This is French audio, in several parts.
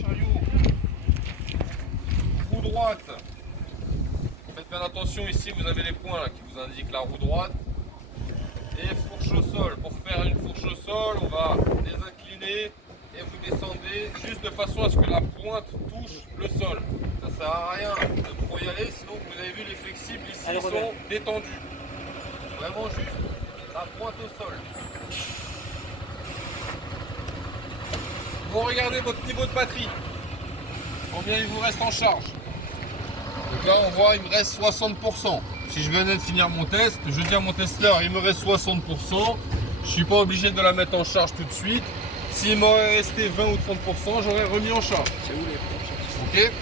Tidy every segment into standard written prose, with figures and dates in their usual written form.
chariot, roue droite. Faites bien attention, ici vous avez les points là, qui vous indiquent la roue droite. Et fourche au sol. Pour faire une fourche au sol, on va les incliner et vous descendez juste de façon à ce que la pointe touche le sol. Ça ne sert à rien de trop y aller, sinon vous avez vu les flexibles ici Allez, sont détendus. Vraiment juste la pointe au sol. Vous regardez votre niveau de batterie. Combien il vous reste en charge. Donc là on voit il me reste 60%. Si je venais de finir mon test, je dis à mon testeur il me reste 60%. Je ne suis pas obligé de la mettre en charge tout de suite. S'il m'aurait resté 20 ou 30%, j'aurais remis en charge. C'est où les Ok.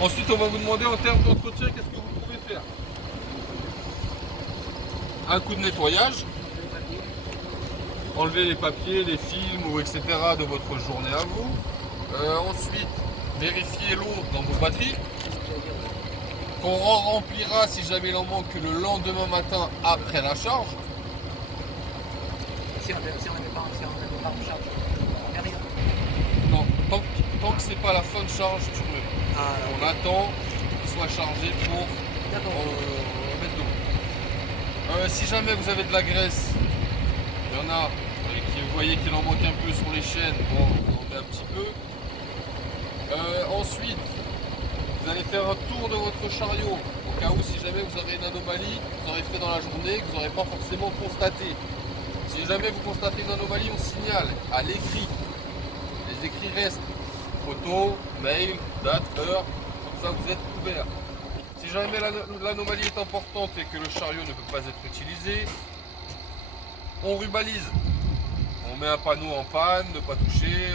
Ensuite on va vous demander en termes d'entretien qu'est-ce que vous pouvez faire. Un coup de nettoyage. Enlever les papiers, les films ou etc. de votre journée à vous. Ensuite, vérifier l'eau dans vos batteries. Qu'on remplira si jamais il en manque le lendemain matin après la charge. Si on ne met pas en charge, on met rien. Non, tant que c'est pas la fin de charge, tu remets. On attend qu'il soit chargé pour mettre d'eau. Si jamais vous avez de la graisse, il y en a qui vous voyez qu'il en manque un peu sur les chaînes, bon, vous en met un petit peu. Ensuite, vous allez faire un tour de votre chariot au cas où si jamais vous avez une anomalie, vous aurez fait dans la journée que vous n'aurez pas forcément constaté. Si jamais vous constatez une anomalie, on signale à l'écrit. Les écrits restent. Photo, mail, date, heure, comme ça vous êtes couvert. Si jamais l'anomalie est importante et que le chariot ne peut pas être utilisé, on rubalise. On met un panneau en panne, ne pas toucher,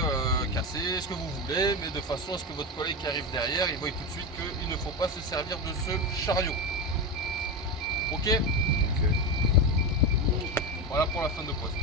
casser, ce que vous voulez, mais de façon à ce que votre collègue qui arrive derrière, il voit tout de suite qu'il ne faut pas se servir de ce chariot. Ok. Voilà pour la fin de poste.